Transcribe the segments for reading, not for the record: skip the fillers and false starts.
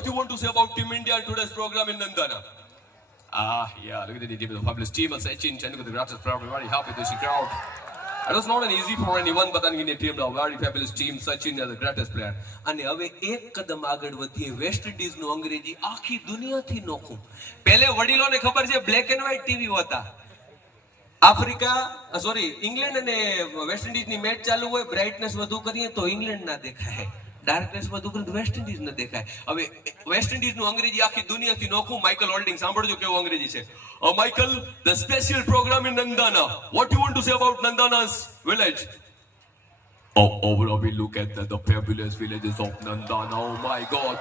What do you want to say about Team India in today's program in Nandana? Yeah, look at the fabulous team of Sachin Tendulkar, the greatest player. We're very happy to see crowd. It was not an easy for anyone, but then in a team now, very fabulous team. Sachin is the greatest player. અને હવે એક કદમ આગળ વધીએ. West Indies નું અંગ્રેજી આખી દુનિયાથી નોખું. પહેલે વડીલોને ખબર છે બ્લેક એન્ડ વ્હાઇટ ટીવી હતા. ઇંગ્લેન્ડ અને વેસ્ટ ઇન્ડિઝ ની મેચ ચાલુ હોય, બ્રાઇટનેસ વધુ કરીએ તો ઇંગ્લેન્ડ ના દેખાય, ડાર્કનેસ વધુ કરીએ તો વેસ્ટ ઇન્ડિઝ ન દેખાય. હવે વેસ્ટ ઇન્ડિઝ નું અંગ્રેજી આખી દુનિયાથી નોખું. માઇકલ હોલ્ડિંગ, સાંભળજો કેવું અંગ્રેજી છે. Michael, the special program in Nandana. What do you want to say about Nandana's village? We look at the fabulous villages of Nandana. Oh my God.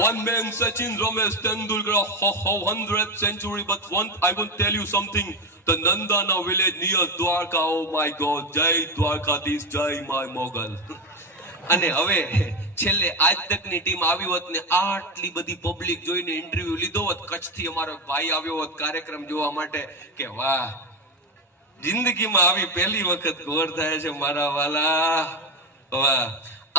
One man, Sachin Ramesh Tendulkar, 100th century. But I want to tell you something. The Nandana village near Dwarka. Oh my God. Jai Dwarkadhish, Jai my Mogal. અને હવે છેલ્લે આજ તકની team આવી હોત ને આટલી બધી public જોઈને ઇન્ટરવ્યુ લીધો હોત, કચ્છથી અમારો ભાઈ આવ્યો હોત કાર્યક્રમ જોવા માટે, કે વાહ, જિંદગીમાં આવી પહેલી વખત ગોર થાય છે મારા વાલા, વાહ.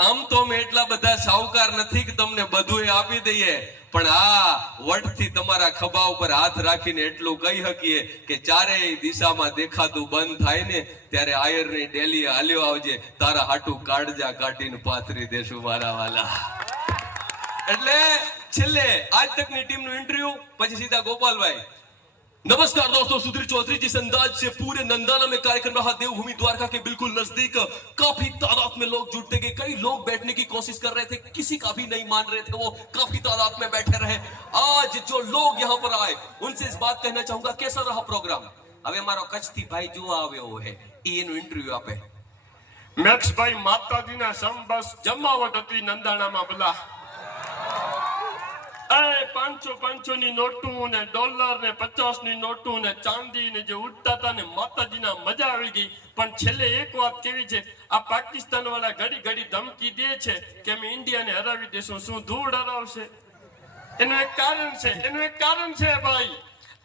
આમ તો અમે એટલા બધા સાહુકાર નથી કે તમને બધું આપી દઈએ, પણ આ વટથી તમારા ખભા ઉપર હાથ રાખીને એટલું કહી શકીએ કે ચારેય દિશામાં દેખાતું બંધ થાય ને ત્યારે આયરની ડેલી હાલ્યો આવજે, તારા હાટું કાળજા કાઢીને પાથરી દેશું મારા વાલા. એટલે છેલ્લે આજ તકની ટીમનું ઇન્ટરવ્યુ, પછી સીધા ગોપાલભાઈ. नमस्कार दोस्तों, सुधीर चौधरी जिस अंदाज से पूरे नंदाना में कार्यक्रम रहा, देवभूमि द्वारका के बिल्कुल नजदीक काफी तादाद में लोग जुटते गए. कई लोग बैठने की कोशिश कर रहे थे, किसी का भी नहीं मान रहे थे, वो काफी तादाद में बैठे रहे. आज जो लोग यहाँ पर आए उनसे इस बात कहना चाहूंगा, कैसा रहा प्रोग्राम? હવે મારો કચ્છથી ભાઈ જોવા આવ્યો હે, એનું ઇન્ટરવ્યુ આપે. મેક્સભાઈ, માતાજીના સંબસ જમાવટ હતી નંદાણામાં. બોલા 500 ની નોટું ને ડોલર ને 50 ની નોટું ને ચાંદી ને જે ઉડતા હતા ને, માતાજીના મજા આવી ગઈ. પણ છેલ્લે એક વાત કેવી છે, આ પાકિસ્તાન વાળા ઘડી ઘડી ધમકી દે છે કે અમે ઇન્ડિયાને હરાવી દેશું. શું ધૂળ હરાવશે? એનું એક કારણ છે ભાઈ.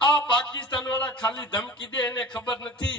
આ પાકિસ્તાન વાળા ખાલી ધમકી દે, એને ખબર નથી